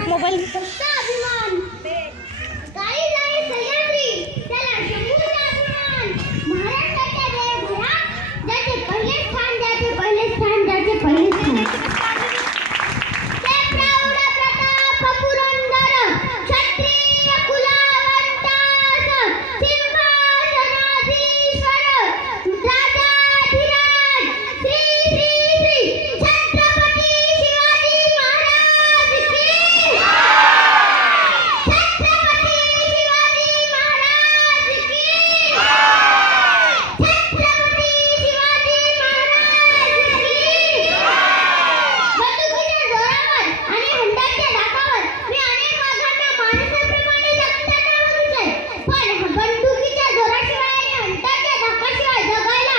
एक मोबाईल अभिमान गाई जाई सह्याद्री त्याला शंभूचा अभिमान महाराष्ट्राच्या जयभरात ज्याचे पहिले स्थान ज्याचे पहिले स्थान ज्याचे पहिले स्थान ते प्रौढ प्रताप पुरंदर क्षत्रिय कुलावंतास सिंहासनाधीश्वर राजाधिराज श्री श्री श्री छत्रपती शिवाजी महाराज की छत्रपती शिवाजी महाराज की छत्रपती शिवाजी महाराज की बंदुकीच्या जोरावर आणि हंड्याच्या धाकावर मी अनेक वाघांना माणसाप्रमाणे जगताना बघितलंय, पण बंदुकीच्या जोराशिवाय आणि हंड्याच्या धाकाशिवाय जगायला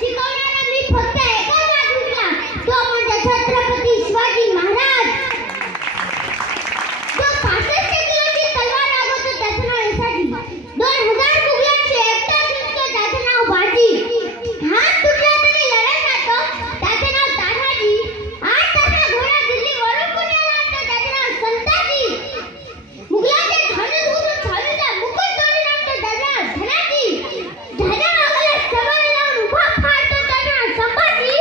शिकवणारा मी फक्त एकच वाघ बघितला, तो म्हणजे छत्रपती शिवाजी महाराज. जो 65 किलोची तलवार रागवतो त्याचं नाव येसाजी, 2000 मुघलांची एकटा जिंकतो त्याचं नाव बाजी, हात तुटला तरी लढत राहतो त्याचं नाव तानाजी, 8 तासाचा घोडा दिल्लीवरून पुण्याला आणतो त्याचं नाव संताजी, मुघलांचे धनुष घुसून छावणीचा मुकुट तोडून आणतो त्याचं नाव धनाजी, ध्वजावाला सवार लावून उभा फाडतो त्याचं नाव संभाजी,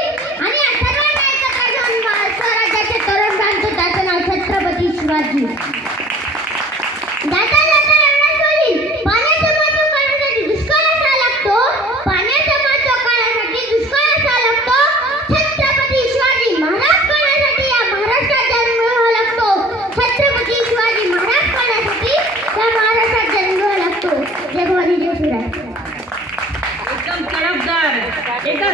आणि या सर्वांना एकत्र घेऊन स्वराज्याचे तोरण बांधतो त्याचं नाव छत्रपती शिवाजी. जाता जाता एवढंच बोलीन, पाण्याचं महत्त्व कळण्यासाठी दुष्काळ असा लागतो, पाण्याचं महत्त्व कळण्यासाठी दुष्काळ असा लागतो, छत्रपती शिवाजी महाराज कळण्यासाठी या महाराष्ट्रात जन्म घ्यावा लागतो, छत्रपती शिवाजी महाराज कळण्यासाठी या महाराष्ट्रात जन्म घ्यावा लागतो. जय भवानी जय शिवराय. एकदम तडफदार, एकदम